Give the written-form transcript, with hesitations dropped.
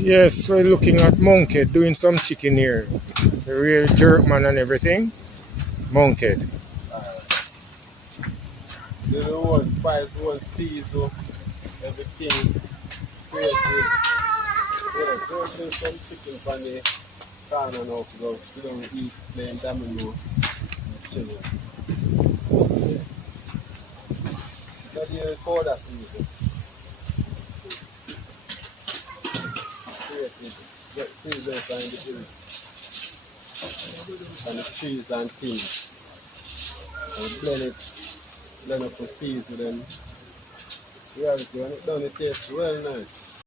Yes, we're looking at Monkey doing some chicken here. The real jerk man and everything. Monkey. The whole spice, whole season, everything created. Yeah, there's some chicken from the corner now to go sit down and eat, playing domino and chilling. Yeah. Not the powder season. Created. Get season from the hills and the trees and things. And blend up the season and reality when it done it tastes well nice.